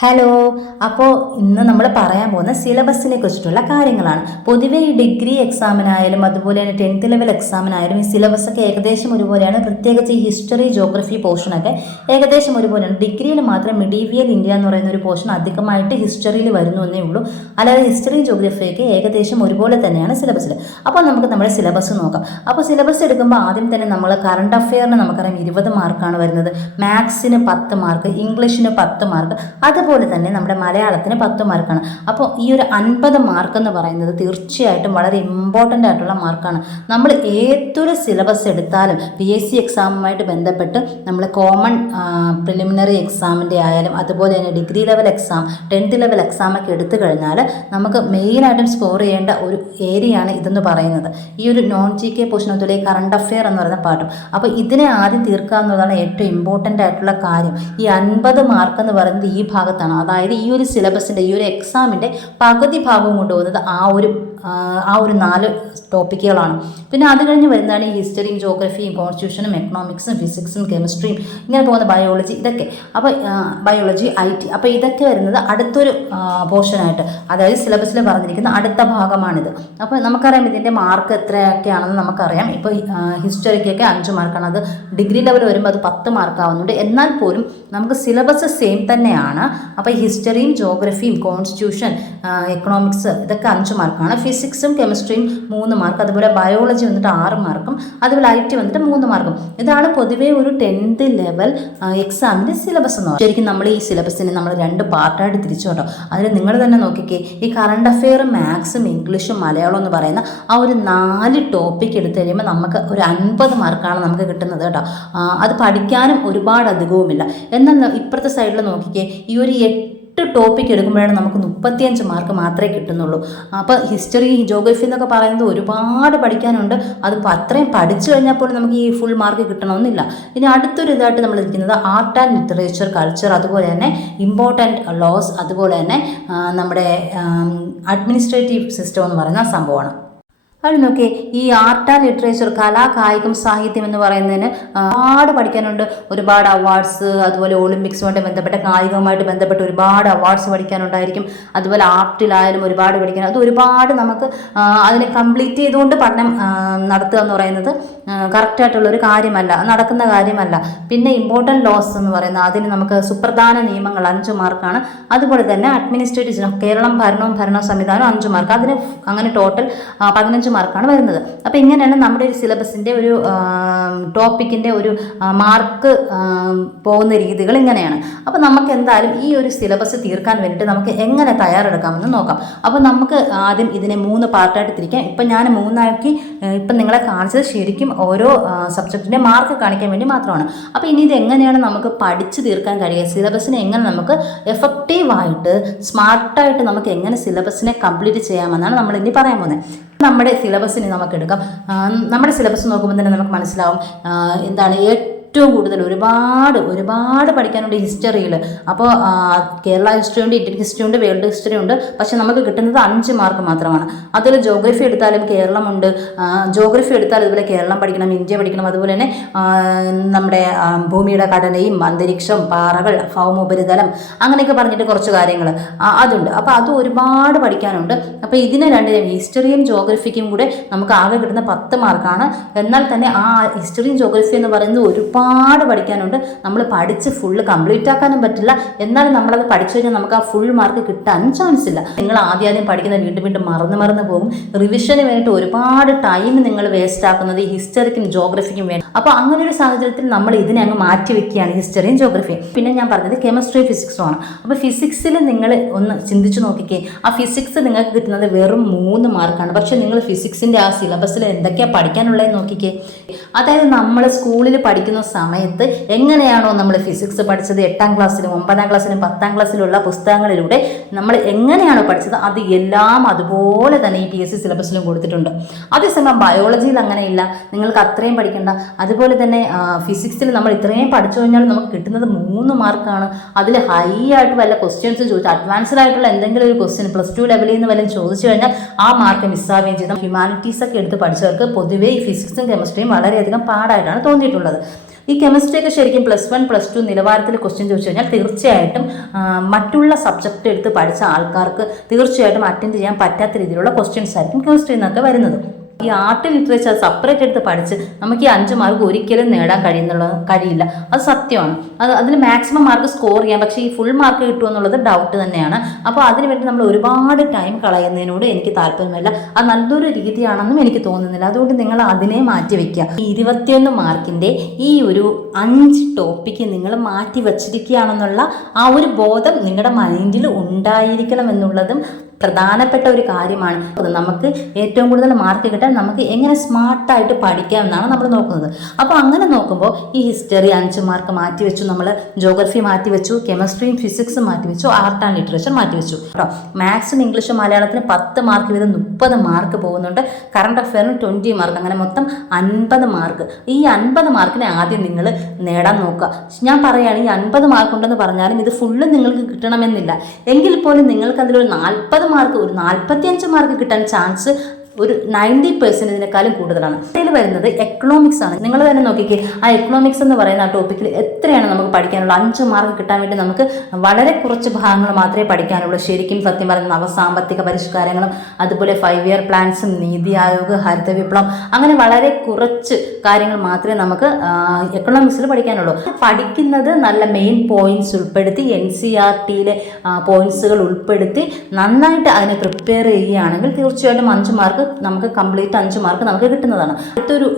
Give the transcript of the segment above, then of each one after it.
Hello അപ്പോൾ ഇന്ന് നമ്മൾ പറയാൻ പോകുന്ന സിലബസിനെ കുറിച്ചിട്ടുള്ള കാര്യങ്ങളാണ്. പൊതുവേ ഈ ഡിഗ്രി എക്സാമിനായാലും അതുപോലെ തന്നെ ടെൻത്ത് ലെവൽ എക്സാമിനായാലും ഈ സിലബസൊക്കെ ഏകദേശം ഒരുപോലെയാണ്. പ്രത്യേകിച്ച് ഈ ഹിസ്റ്ററി ജോഗ്രഫി പോർഷനൊക്കെ ഏകദേശം ഒരുപോലെയാണ്. ഡിഗ്രിയിൽ മാത്രം മിഡീവിയൽ ഇന്ത്യ എന്ന് പറയുന്ന ഒരു പോർഷൻ അധികമായിട്ട് ഹിസ്റ്ററിയിൽ വരുന്നു എന്നേ ഉള്ളൂ. അല്ലാതെ ഹിസ്റ്ററി ജോഗ്രഫിയൊക്കെ ഏകദേശം ഒരുപോലെ തന്നെയാണ് സിലബസിൽ അപ്പോൾ നമുക്ക് നമ്മുടെ സിലബസ് നോക്കാം. അപ്പോൾ സിലബസ് എടുക്കുമ്പോൾ ആദ്യം തന്നെ നമ്മൾ കറണ്ട് അഫെയറിന് നമുക്കറിയാം ഇരുപത് മാർക്കാണ് വരുന്നത്. മാത്സിന് പത്ത് മാർക്ക് ഇംഗ്ലീഷിന് പത്ത് മാർക്ക് അതുപോലെ തന്നെ നമ്മുടെ മലയാളത്തിന് പത്ത് മാർക്കാണ്. അപ്പോൾ ഈ ഒരു അൻപത് മാർക്ക് എന്ന് പറയുന്നത് തീർച്ചയായിട്ടും വളരെ ഇമ്പോർട്ടന്റ് ആയിട്ടുള്ള മാർക്കാണ്. നമ്മൾ ഏതൊരു സിലബസ് എടുത്താലും പി എസ് സി എക്സാമുമായിട്ട് ബന്ധപ്പെട്ട് നമ്മൾ കോമൺ പ്രിലിമിനറി എക്സാമിന്റെ ആയാലും അതുപോലെ തന്നെ degree level exam tenth level എക്സാമൊക്കെ എടുത്തു കഴിഞ്ഞാൽ നമുക്ക് മെയിനായിട്ടും സ്കോർ ചെയ്യേണ്ട ഒരു ഏരിയയാണ് ഇതെന്ന് പറയുന്നത്. ഈ ഒരു നോൺ ജി കെ പോർഷൻ അതുപോലെ കറണ്ട് അഫെയർ എന്ന് പറയുന്ന പാട്ടും. അപ്പോൾ ഇതിനെ ആദ്യം തീർക്കുക എന്നുള്ളതാണ് ഏറ്റവും ഇമ്പോർട്ടന്റ് ആയിട്ടുള്ള കാര്യം. ഈ അൻപത് മാർക്ക് എന്ന് പറയുന്നത് ഈ ഭാഗത്താണ്. അതായത് ഈ ഒരു സിലബസിന്റെ ഈ ഒരു എക്സാമിന്റെ പകുതി ഭാഗവും കൊണ്ടുപോകുന്നത് ആ ഒരു ആ, ഒരു നാല് ടോപ്പിക്കുകളാണ്. പിന്നെ അത് കഴിഞ്ഞ് വരുന്നതാണ് ഈ ഹിസ്റ്ററിയും ജോഗ്രഫിയും കോൺസ്റ്റിറ്റ്യൂഷനും എക്കണോമിക്സും ഫിസിക്സും കെമിസ്ട്രിയും ഇങ്ങനെ പോകുന്ന ബയോളജി ഇതൊക്കെ. അപ്പോൾ ബയോളജി ഐ ടി. അപ്പോൾ ഇതൊക്കെ വരുന്നത് അടുത്തൊരു പോർഷനായിട്ട്. അതായത് സിലബസിൽ പറഞ്ഞിരിക്കുന്ന അടുത്ത ഭാഗമാണിത്. അപ്പോൾ നമുക്കറിയാം ഇതിന്റെ മാർക്ക് എത്രയൊക്കെയാണെന്ന് നമുക്കറിയാം. ഇപ്പോൾ ഹിസ്റ്ററിക്കൊക്കെ അഞ്ച് മാർക്കാണ്. അത് ഡിഗ്രി ലെവൽ വരുമ്പോൾ അത് പത്ത് മാർക്കാവുന്നുണ്ട്. എന്നാൽ പോലും നമുക്ക് സിലബസ് സെയിം തന്നെയാണ്. അപ്പോൾ ഹിസ്റ്ററിയും ജോഗ്രഫിയും കോൺസ്റ്റിറ്റ്യൂഷൻ എക്കണോമിക്സ് ഇതൊക്കെ അഞ്ച് മാർക്കാണ്. ഫിസിക്സും കെമിസ്ട്രിയും മൂന്ന് മാർക്ക്. അതുപോലെ ബയോളജി വന്നിട്ട് ആറ് മാർക്കും. അതുപോലെ ഐ ടി വന്നിട്ട് മൂന്ന് മാർക്കും. ഇതാണ് പൊതുവേ ഒരു ടെൻത്ത് ലെവൽ എക്സാമിന്റെ സിലബസ് എന്ന് ശരിക്കും നമ്മൾ ഈ സിലബസിനെ നമ്മൾ രണ്ട് പാർട്ടായിട്ട് തിരിച്ചു കേട്ടോ. അതിൽ നിങ്ങൾ തന്നെ നോക്കിക്കേ ഈ കറണ്ട് അഫെയർ മാത്സും ഇംഗ്ലീഷും മലയാളം എന്ന് പറയുന്ന ആ ഒരു നാല് ടോപ്പിക് എടുത്തു കഴിയുമ്പോൾ നമുക്ക് ഒരു അൻപത് മാർക്കാണ് നമുക്ക് കിട്ടുന്നത് കേട്ടോ. അത് പഠിക്കാനും ഒരുപാട് അധികവുമില്ല. എന്നാൽ ഇപ്പുറത്തെ സൈഡിൽ നോക്കിക്കേ ഈ ഒരു എട്ട് ടോപ്പിക് എടുക്കുമ്പോഴാണ് നമുക്ക് മുപ്പത്തിയഞ്ച് മാർക്ക് മാത്രമേ കിട്ടുന്നുള്ളൂ. അപ്പോൾ ഹിസ്റ്ററി ജോഗ്രഫി എന്നൊക്കെ പറയുന്നത് ഒരുപാട് പഠിക്കാനുണ്ട്. അതിപ്പോൾ അത്രയും പഠിച്ചു കഴിഞ്ഞാൽ പോലും നമുക്ക് ഈ ഫുൾ മാർക്ക് കിട്ടണമെന്നില്ല. ഇനി അടുത്തൊരു ഇതായിട്ട് നമ്മൾ ഇരിക്കുന്നത് ആർട്ട് ആൻഡ് ലിറ്ററേച്ചർ കൾച്ചർ അതുപോലെ തന്നെ ഇമ്പോർട്ടന്റ് ലോസ് അതുപോലെ തന്നെ നമ്മുടെ അഡ്മിനിസ്ട്രേറ്റീവ് സിസ്റ്റം എന്ന് പറയുന്ന സംഭവമാണ്. അത് നോക്കിയേ ഈ ആർട്ട് ആൻഡ് ലിറ്ററേച്ചർ കലാ കായികം സാഹിത്യം എന്ന് പറയുന്നതിന് ഒരുപാട് പഠിക്കാനുണ്ട്. ഒരുപാട് അവാർഡ്സ് അതുപോലെ ഒളിമ്പിക്സുമായിട്ട് ബന്ധപ്പെട്ട കായികവുമായിട്ട് ബന്ധപ്പെട്ട് ഒരുപാട് അവാർഡ്സ് പഠിക്കാനുണ്ടായിരിക്കും. അതുപോലെ ആർട്ടിലായാലും ഒരുപാട് പഠിക്കാൻ അത് ഒരുപാട് നമുക്ക് അതിനെ കംപ്ലീറ്റ് ചെയ്തുകൊണ്ട് പഠനം നടത്തുക എന്ന് പറയുന്നത് കറക്റ്റായിട്ടുള്ള ഒരു കാര്യമല്ല. നടക്കുന്ന കാര്യമല്ല. പിന്നെ ഇമ്പോർട്ടന്റ് ലോസ് എന്ന് പറയുന്നത് അതിന് നമുക്ക് സുപ്രധാന നിയമങ്ങൾ അഞ്ച് മാർക്കാണ്. അതുപോലെ തന്നെ അഡ്മിനിസ്ട്രേറ്റീവ് കേരളം ഭരണവും ഭരണ സംവിധാനവും അഞ്ച് മാർക്ക്. അതിന് അങ്ങനെ ടോട്ടൽ പതിനഞ്ച് മാർക്കാണ് വരുന്നത്. അപ്പോൾ ഇങ്ങനെയാണ് നമ്മുടെ ഒരു സിലബസിന്റെ ഒരു ടോപ്പിക്കിന്റെ ഒരു മാർക്ക് പോകുന്ന രീതികൾ ഇങ്ങനെയാണ്. അപ്പോൾ നമുക്ക് എന്തായാലും ഈ ഒരു സിലബസ് തീർക്കാൻ വേണ്ടിയിട്ട് നമുക്ക് എങ്ങനെ തയ്യാറെടുക്കാമെന്ന് നോക്കാം. അപ്പോൾ നമുക്ക് ആദ്യം ഇതിനെ മൂന്ന് പാർട്ടായിട്ട് തിരിക്കാം. ഇപ്പം ഞാൻ മൂന്നാക്കി ഇപ്പം നിങ്ങളെ കാണിച്ചത് ശരിക്കും ഓരോ സബ്ജക്റ്റിന്റെ മാർക്ക് കാണിക്കാൻ വേണ്ടി മാത്രമാണ്. അപ്പോൾ ഇനി ഇത് എങ്ങനെയാണ് നമുക്ക് പഠിച്ചു തീർക്കാൻ കഴിയുക? സിലബസിനെ എങ്ങനെ നമുക്ക് എഫക്റ്റീവായിട്ട് സ്മാർട്ടായിട്ട് നമുക്ക് എങ്ങനെ സിലബസിനെ കംപ്ലീറ്റ് ചെയ്യാമെന്നാണ് നമ്മൾ ഇനി പറയാൻ പോകുന്നത്. നമ്മുടെ സിലബസിന് നമുക്ക് എടുക്കാം. നമ്മുടെ സിലബസ് നോക്കുമ്പോൾ തന്നെ നമുക്ക് മനസ്സിലാവും എന്താണ് ഏറ്റവും കൂടുതൽ ഒരുപാട് ഒരുപാട് പഠിക്കാനുണ്ട് ഹിസ്റ്ററിയിൽ അപ്പോൾ കേരള ഹിസ്റ്ററി ഉണ്ട് ഇന്ത്യൻ ഹിസ്റ്ററി ഉണ്ട് വേൾഡ് ഹിസ്റ്ററി ഉണ്ട്. പക്ഷേ നമുക്ക് കിട്ടുന്നത് അഞ്ച് മാർക്ക് മാത്രമാണ്. അതിൽ ജോഗ്രഫി എടുത്താലും കേരളമുണ്ട്. ജോഗ്രഫി എടുത്താൽ ഇതുപോലെ കേരളം പഠിക്കണം ഇന്ത്യ പഠിക്കണം. അതുപോലെ തന്നെ നമ്മുടെ ഭൂമിയുടെ ഘടനയും അന്തരീക്ഷം പാറകൾ ഭൗമോപരിതലം അങ്ങനെയൊക്കെ പറഞ്ഞിട്ട് കുറച്ച് കാര്യങ്ങൾ അതുണ്ട്. അപ്പോൾ അത് ഒരുപാട് പഠിക്കാനുണ്ട്. അപ്പോൾ ഇതിനെ രണ്ടിനും ഹിസ്റ്ററിയും ജോഗ്രഫിക്കും കൂടെ നമുക്ക് ആകെ കിട്ടുന്ന പത്ത് മാർക്കാണ് എന്നാൽ തന്നെ ആ ഹിസ്റ്ററിയും ജോഗ്രഫി എന്ന് പറയുന്നത് ഒരുപാട് പഠിക്കാനുണ്ട്. നമ്മൾ പഠിച്ച് ഫുള്ള് കംപ്ലീറ്റ് ആക്കാനും പറ്റില്ല. എന്നാലും നമ്മളത് പഠിച്ചു കഴിഞ്ഞാൽ നമുക്ക് ആ ഫുൾ മാർക്ക് കിട്ടാൻ ചാൻസ് ഇല്ല. നിങ്ങൾ ആദ്യം ആദ്യം പഠിക്കുന്ന വീണ്ടും വീണ്ടും മറന്ന് മറന്ന് പോകും. റിവിഷന് വേണ്ടിയിട്ട് ഒരുപാട് ടൈം നിങ്ങൾ വേസ്റ്റ് ആക്കുന്നത് ഈ ഹിസ്റ്ററിക്കും ജോഗ്രഫിക്കും വേണ്ടി. അപ്പോൾ അങ്ങനെ ഒരു സാഹചര്യത്തിൽ നമ്മൾ ഇതിനെ അങ്ങ് മാറ്റി വെക്കുകയാണ് ഹിസ്റ്ററിയും ജോഗ്രഫിയും പിന്നെ ഞാൻ പറഞ്ഞത് കെമിസ്ട്രി ഫിസിക്സും ആണ്. അപ്പോൾ ഫിസിക്സിൽ നിങ്ങൾ ഒന്ന് ചിന്തിച്ചു നോക്കിക്കേ. ആ ഫിസിക്സ് നിങ്ങൾക്ക് കിട്ടുന്നത് വെറും മൂന്ന് മാർക്കാണ് പക്ഷേ നിങ്ങൾ ഫിസിക്സിന്റെ ആ സിലബസിൽ എന്തൊക്കെയാണ് പഠിക്കാനുള്ളതെന്ന് നോക്കിക്കേ. അതായത് നമ്മൾ സ്കൂളിൽ പഠിക്കുന്ന സമയത്ത് എങ്ങനെയാണോ നമ്മൾ ഫിസിക്സ് പഠിച്ചത് എട്ടാം ക്ലാസ്സിലും ഒമ്പതാം ക്ലാസ്സിലും പത്താം ക്ലാസ്സിലുള്ള പുസ്തകങ്ങളിലൂടെ നമ്മൾ എങ്ങനെയാണോ പഠിച്ചത് അത് എല്ലാം അതുപോലെ തന്നെ ഈ പി എസ് സി സിലബസിലും കൊടുത്തിട്ടുണ്ട്. അതേസമയം ബയോളജിയിൽ അങ്ങനെയില്ല. നിങ്ങൾക്ക് അത്രയും പഠിക്കേണ്ട. അതുപോലെ തന്നെ ഫിസിക്സിൽ നമ്മൾ ഇത്രയും പഠിച്ചു കഴിഞ്ഞാൽ നമുക്ക് കിട്ടുന്നത് മൂന്ന് മാർക്കാണ്. അതിൽ ഹൈ ആയിട്ട് വല്ല ക്വസ്റ്റ്യൻസ് ചോദിച്ചു അഡ്വാൻസ്ഡ് ആയിട്ടുള്ള എന്തെങ്കിലും ഒരു ക്വസ്റ്റ്യൻ പ്ലസ് ടു ലെവലിൽ നിന്ന് വല്ലതും ചോദിച്ചു കഴിഞ്ഞാൽ ആ മാർക്ക് മിസ്സാവുകയും ചെയ്തു ഹ്യൂമാനിറ്റീസ് ഒക്കെ എടുത്ത് പഠിച്ചവർക്ക് പൊതുവേ ഈ ഫിസിക്സും കെമിസ്ട്രിയും വളരെയധികം പാടായിട്ടാണ് തോന്നിയിട്ടുള്ളത്. ഈ കെമിസ്ട്രി ഒക്കെ ശരിക്കും പ്ലസ് വൺ പ്ലസ് ടു നിലവാരത്തിൽ ക്വസ്റ്റ്യൻ ചോദിച്ചു കഴിഞ്ഞാൽ തീർച്ചയായിട്ടും മറ്റുള്ള സബ്ജക്റ്റ് എടുത്ത് പഠിച്ച ആൾക്കാർക്ക് തീർച്ചയായിട്ടും അറ്റൻഡ് ചെയ്യാൻ പറ്റാത്ത രീതിയിലുള്ള ക്വസ്റ്റ്യൻസ് ആയിരിക്കും കെമിസ്ട്രിയിൽ നിന്നൊക്കെ വരുന്നത്. ഈ ആർട്ട് ലിറ്ററേച്ചർ സെപ്പറേറ്റ് എടുത്ത് പഠിച്ച് നമുക്ക് ഈ അഞ്ച് മാർക്ക് ഒരിക്കലും നേടാൻ കഴിയുന്നുള്ള കഴിയില്ല. അത് സത്യമാണ്. അത് അതിന് മാക്സിമം മാർക്ക് സ്കോർ ചെയ്യാം. പക്ഷേ ഈ ഫുൾ മാർക്ക് കിട്ടുമെന്നുള്ളത് ഡൗട്ട് തന്നെയാണ്. അപ്പോൾ അതിന് വേണ്ടി നമ്മൾ ഒരുപാട് ടൈം കളയുന്നതിനോട് എനിക്ക് താല്പര്യമില്ല. അത് നല്ലൊരു രീതിയാണെന്നും എനിക്ക് തോന്നുന്നില്ല. അതുകൊണ്ട് നിങ്ങൾ അതിനെ മാറ്റി വെക്കുക. ഈ ഇരുപത്തിയൊന്ന് മാർക്കിന്റെ ഈ ഒരു അഞ്ച് ടോപ്പിക്ക് നിങ്ങൾ മാറ്റി വച്ചിരിക്കുകയാണെന്നുള്ള ആ ഒരു ബോധം നിങ്ങളുടെ മൈൻഡിൽ ഉണ്ടായിരിക്കണം എന്നുള്ളതും പ്രധാനപ്പെട്ട ഒരു കാര്യമാണ്. അത് നമുക്ക് ഏറ്റവും കൂടുതൽ മാർക്ക് കിട്ടാൻ നമുക്ക് എങ്ങനെ സ്മാർട്ടായിട്ട് പഠിക്കാം എന്നാണ് നമ്മൾ നോക്കുന്നത്. അപ്പോൾ അങ്ങനെ നോക്കുമ്പോൾ ഈ ഹിസ്റ്ററി അഞ്ച് മാർക്ക് മാറ്റി വെച്ചു നമ്മൾ ജോഗ്രഫി മാറ്റി വെച്ചു കെമിസ്ട്രിയും ഫിസിക്സും മാറ്റി വെച്ചു ആർട്ട് ആൻഡ് ലിറ്ററേച്ചർ മാറ്റി വെച്ചു കേട്ടോ മാത്സും ഇംഗ്ലീഷും മലയാളത്തിന് പത്ത് മാർക്ക് വീതം മുപ്പത് മാർക്ക് പോകുന്നുണ്ട്. കറണ്ട് അഫെയറിന് ട്വന്റി മാർക്ക് അങ്ങനെ മൊത്തം അൻപത് മാർക്ക് ഈ അൻപത് മാർക്കിനെ ആദ്യം നിങ്ങൾ നേടാൻ നോക്കുക. ഞാൻ പറയുകയാണ് ഈ അൻപത് മാർക്ക് ഉണ്ടെന്ന് പറഞ്ഞാലും ഇത് ഫുള്ള് നിങ്ങൾക്ക് കിട്ടണമെന്നില്ല. എങ്കിൽ പോലും നിങ്ങൾക്ക് അതിലൊരു നാൽപ്പത് മാർക്ക് ഒരു നാൽപ്പത്തിയഞ്ച് മാർക്ക് കിട്ടാൻ ചാൻസ് ഒരു നയന്റി പെർസെന്റേജിനേക്കാളും കൂടുതലാണ്. ഇതിൽ വരുന്നത് എക്കണോമിക്സ് ആണ്. നിങ്ങൾ തന്നെ നോക്കിക്കേ ആ എക്കണോമിക്സ് എന്ന് പറയുന്ന ആ ടോപ്പിക്കിൽ എത്രയാണ് നമുക്ക് പഠിക്കാനുള്ള? അഞ്ച് മാർക്ക് കിട്ടാൻ വേണ്ടി നമുക്ക് വളരെ കുറച്ച് ഭാഗങ്ങൾ മാത്രമേ പഠിക്കാനുള്ളൂ. ശരിക്കും സത്യം പറയുന്ന നവസാമ്പത്തിക പരിഷ്കാരങ്ങളും അതുപോലെ ഫൈവ് ഇയർ പ്ലാൻസും നീതി ആയോഗ് ഹരിത വിപ്ലവം അങ്ങനെ വളരെ കുറച്ച് കാര്യങ്ങൾ മാത്രമേ നമുക്ക് എക്കണോമിക്സിൽ പഠിക്കാനുള്ളൂ. പഠിക്കുന്നത് നല്ല മെയിൻ പോയിന്റ്സ് ഉൾപ്പെടുത്തി എൻ സി ആർ ടിയിലെ പോയിന്റ്സുകൾ ഉൾപ്പെടുത്തി നന്നായിട്ട് അതിനെ പ്രിപ്പയർ ചെയ്യുകയാണെങ്കിൽ തീർച്ചയായിട്ടും അഞ്ച് മാർക്ക് നമുക്ക് കംപ്ലീറ്റ് അഞ്ച് മാർക്ക് നമുക്ക് കിട്ടുന്നതാണ്. അടുത്തൊരു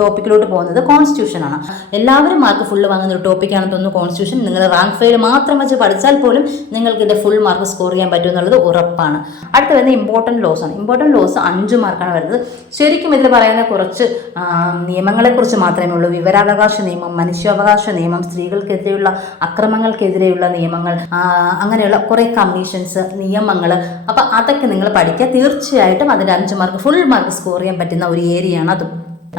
ടോപ്പിക്കിലോട്ട് പോകുന്നത് കോൺസ്റ്റിറ്റ്യൂഷനാണ് എല്ലാവരും മാർക്ക് ഫുള്ള് വാങ്ങുന്ന ഒരു ടോപ്പിക്കാണെന്ന് തോന്നുന്നു കോൺസ്റ്റിറ്റ്യൂഷൻ നിങ്ങൾ റാങ്ക് ഫെയിൽ മാത്രം വെച്ച് പഠിച്ചാൽ പോലും നിങ്ങൾക്ക് ഇതിന്റെ ഫുൾ മാർക്ക് സ്കോർ ചെയ്യാൻ പറ്റും എന്നുള്ളത് ഉറപ്പാണ്. അടുത്ത വരുന്നത് ഇമ്പോർട്ടന്റ് ലോസ് ആണ്. ഇമ്പോർട്ടന്റ് ലോസ് അഞ്ച് മാർക്കാണ് വരുന്നത്. ശരിക്കും ഇതിൽ പറയുന്ന കുറച്ച് നിയമങ്ങളെക്കുറിച്ച് മാത്രമേ ഉള്ളൂ. വിവരാവകാശ നിയമം മനുഷ്യാവകാശ നിയമം സ്ത്രീകൾക്കെതിരെയുള്ള അക്രമങ്ങൾക്കെതിരെയുള്ള നിയമങ്ങൾ അങ്ങനെയുള്ള കുറേ കമ്മീഷൻസ് നിയമങ്ങൾ അപ്പോൾ അതൊക്കെ നിങ്ങൾ പഠിക്കുക. തീർച്ചയായിട്ടും അതിന്റെ അഞ്ച് മാർക്ക് ഫുൾ മാർക്ക് സ്കോർ ചെയ്യാൻ പറ്റുന്ന ഒരു ഏരിയയാണ് അതും.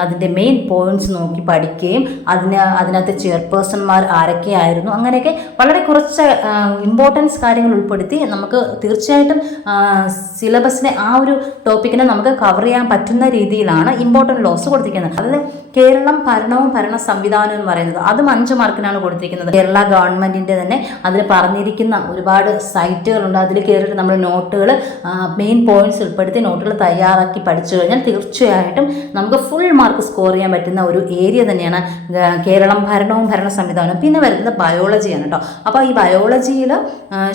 അതിന്റെ മെയിൻ പോയിന്റ്സ് നോക്കി പഠിക്കുകയും അതിന് അതിനകത്ത് ചെയർപേഴ്സൺമാർ ആരൊക്കെയായിരുന്നു അങ്ങനെയൊക്കെ വളരെ കുറച്ച് ഇമ്പോർട്ടൻസ് കാര്യങ്ങൾ ഉൾപ്പെടുത്തി നമുക്ക് തീർച്ചയായിട്ടും സിലബസിനെ ആ ഒരു ടോപ്പിക്കിനെ നമുക്ക് കവർ ചെയ്യാൻ പറ്റുന്ന രീതിയിലാണ് ഇമ്പോർട്ടന്റ് ലോസ് കൊടുത്തിരിക്കുന്നത്. അതായത് കേരളം ഭരണവും ഭരണ സംവിധാനവും എന്ന് പറയുന്നത് അതും അഞ്ച് മാർക്കിനാണ് കൊടുത്തിരിക്കുന്നത്. കേരള ഗവൺമെന്റിന്റെ തന്നെ അതിൽ പറഞ്ഞിരിക്കുന്ന ഒരുപാട് സൈറ്റുകളുണ്ട് അതിൽ കയറിയിട്ട് നമ്മൾ നോട്ടുകൾ മെയിൻ പോയിന്റ്സ് ഉൾപ്പെടുത്തി നോട്ടുകൾ തയ്യാറാക്കി പഠിച്ചു കഴിഞ്ഞാൽ തീർച്ചയായിട്ടും നമുക്ക് ഫുൾ മാർക്ക് സ്കോർ ചെയ്യാൻ പറ്റുന്ന ഒരു ഏരിയ തന്നെയാണ് കേരളം ഭരണവും ഭരണ സംവിധാനവും പിന്നെ വരുന്നത് ബയോളജിയാണ് കേട്ടോ അപ്പോൾ ഈ ബയോളജിയിൽ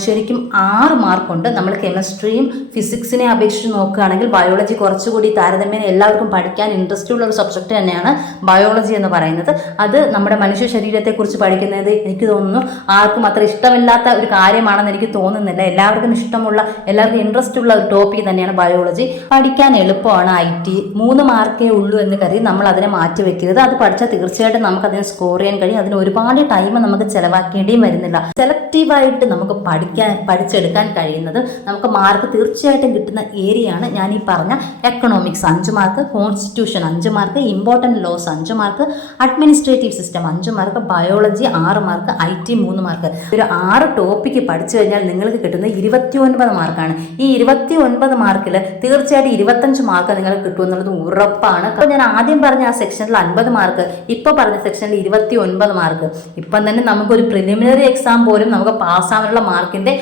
ശരിക്കും ആറ് മാർക്കുണ്ട് നമ്മൾ കെമിസ്ട്രിയും ഫിസിക്സിനെ അപേക്ഷിച്ച് നോക്കുകയാണെങ്കിൽ ബയോളജി കുറച്ചുകൂടി താരതമ്യേന എല്ലാവർക്കും പഠിക്കാൻ ഇൻട്രസ്റ്റ് ഉള്ള ഒരു സബ്ജക്റ്റ് തന്നെയാണ് ബയോളജി എന്ന് പറയുന്നത്. അത് നമ്മുടെ മനുഷ്യ ശരീരത്തെക്കുറിച്ച് പഠിക്കുന്നത് എനിക്ക് തോന്നുന്നു ആർക്കും അത്ര ഇഷ്ടമില്ലാത്ത ഒരു കാര്യമാണെന്ന് എനിക്ക് തോന്നുന്നില്ല. എല്ലാവർക്കും ഇഷ്ടമുള്ള എല്ലാവർക്കും ഇൻട്രസ്റ്റ് ഉള്ള ഒരു ടോപ്പിക് തന്നെയാണ് ബയോളജി പഠിക്കാൻ എളുപ്പമാണ് ഐ ടി മൂന്ന് മാർക്കേ ഉള്ളൂ എന്ന് കരുതി നമ്മൾ അതിനെ മാറ്റി വെക്കരുത്. അത് പഠിച്ചാൽ തീർച്ചയായിട്ടും നമുക്ക് അതിനെ സ്കോർ ചെയ്യാൻ കഴിയും. അതിന് ഒരുപാട് ടൈം നമുക്ക് ചിലവാക്കേണ്ടിയും വരുന്നില്ല. സെലക്റ്റീവായിട്ട് നമുക്ക് പഠിക്കാൻ പഠിച്ചെടുക്കാൻ കഴിയുന്നത് നമുക്ക് മാർക്ക് തീർച്ചയായിട്ടും കിട്ടുന്ന ഏരിയയാണ് ഞാൻ ഈ പറഞ്ഞ എക്കണോമിക്സ് അഞ്ച് മാർക്ക് കോൺസ്റ്റിറ്റ്യൂഷൻ അഞ്ച് മാർക്ക് ഇമ്പോർട്ടന്റ് ലോസ് അഞ്ച് മാർക്ക് അഡ്മിനിസ്ട്രേറ്റീവ് സിസ്റ്റം അഞ്ച് മാർക്ക് ബയോളജി ആറ് മാർക്ക് ഐ ടി മൂന്ന് മാർക്ക് ഒരു ആറ് ടോപ്പിക്ക് പഠിച്ചു കഴിഞ്ഞാൽ നിങ്ങൾക്ക് കിട്ടുന്നത് ഇരുപത്തി ഒൻപത് മാർക്കാണ് ഈ ഇരുപത്തി ഒൻപത് മാർക്കിൽ തീർച്ചയായിട്ടും ഇരുപത്തഞ്ച് മാർക്ക് നിങ്ങൾക്ക് കിട്ടുമെന്നുള്ളത് ഉറപ്പാണ്. അപ്പോൾ ഞാൻ പറഞ്ഞ ആ സെക്ഷനിൽ അൻപത് മാർക്ക് ഇപ്പോൾ പറഞ്ഞ സെക്ഷനിൽ ഇരുപത്തി ഒൻപത് മാർക്ക് ഇപ്പം തന്നെ നമുക്ക് ഒരു പ്രിലിമിനറി എക്സാം പോലും നമുക്ക് പാസ്സാവാനുള്ള മാർക്കിന്റെ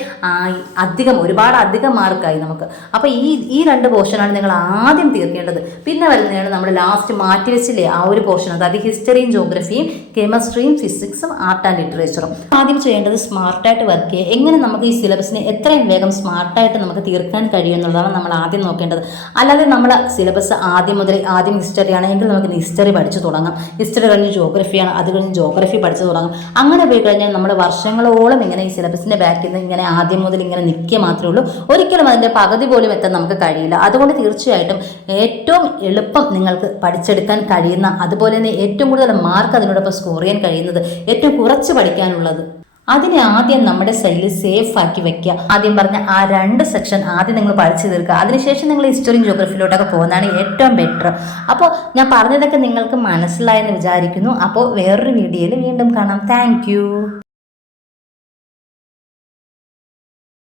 അധികം ഒരുപാട് അധികം മാർക്കായി നമുക്ക്. അപ്പോൾ ഈ ഈ രണ്ട് പോർഷനാണ് നിങ്ങൾ ആദ്യം തീർക്കേണ്ടത്. പിന്നെ വരുന്നതാണ് നമ്മുടെ ലാസ്റ്റ് മാറ്റി വെച്ചില്ലേ ആ ഒരു പോർഷൻ അതായത് ഹിസ്റ്ററിയും ജോഗ്രഫിയും കെമിസ്ട്രിയും ഫിസിക്സും ആർട്ട് ആൻഡ് ലിറ്ററേച്ചറും ആദ്യം ചെയ്യേണ്ടത് സ്മാർട്ടായിട്ട് വർക്ക് ചെയ്യുക. എങ്ങനെ നമുക്ക് ഈ സിലബസിനെ എത്രയും വേഗം സ്മാർട്ടായിട്ട് നമുക്ക് തീർക്കാൻ കഴിയും എന്നുള്ളതാണ് നമ്മൾ ആദ്യം നോക്കേണ്ടത്. അല്ലാതെ നമ്മൾ സിലബസ് ആദ്യം മുതൽ ആദ്യം ഹിസ്റ്ററി ആണെങ്കിൽ നമുക്ക് ഹിസ്റ്ററി പഠിച്ചു തുടങ്ങാം. ഹിസ്റ്ററി കഴിഞ്ഞ് ജോഗ്രഫിയാണ് അത് കഴിഞ്ഞ് ജോഗ്രഫി പഠിച്ചു തുടങ്ങാം. അങ്ങനെ പോയി കഴിഞ്ഞാൽ നമ്മുടെ വർഷങ്ങളോളം ഇങ്ങനെ ഈ സിലബസിന്റെ ബാക്കിൽ നിന്ന് ഇങ്ങനെ ആദ്യം മുതൽ ഇങ്ങനെ നിൽക്കുക മാത്രമേ ഉള്ളൂ. ഒരിക്കലും അതിന്റെ പകുതി പോലും എത്താൻ നമുക്ക് കഴിയില്ല. അതുകൊണ്ട് തീർച്ചയായിട്ടും ഏറ്റവും എളുപ്പം നിങ്ങൾക്ക് പഠിച്ചെടുക്കാൻ കഴിയുന്ന അതുപോലെ തന്നെ ഏറ്റവും കൂടുതൽ മാർക്ക് അതിനോടൊപ്പം സ്കോർ ചെയ്യാൻ കഴിയുന്നത് ഏറ്റവും കുറച്ച് പഠിക്കാനുള്ളത് അതിനെ ആദ്യം നമ്മുടെ സൈഡിൽ സേഫ് ആക്കി വെക്കുക. ആദ്യം പറഞ്ഞ ആ രണ്ട് സെക്ഷൻ ആദ്യം നിങ്ങൾ പഠിച്ചു തീർക്കുക. അതിനുശേഷം നിങ്ങൾ ഹിസ്റ്ററിയും ജോഗ്രഫിയിലോട്ടൊക്കെ പോകുന്നതാണ് ഏറ്റവും ബെറ്റർ അപ്പോൾ ഞാൻ പറഞ്ഞതൊക്കെ നിങ്ങൾക്ക് മനസ്സിലായെന്ന് വിചാരിക്കുന്നു. അപ്പോൾ വേറൊരു വീഡിയോയിൽ വീണ്ടും കാണാം. താങ്ക്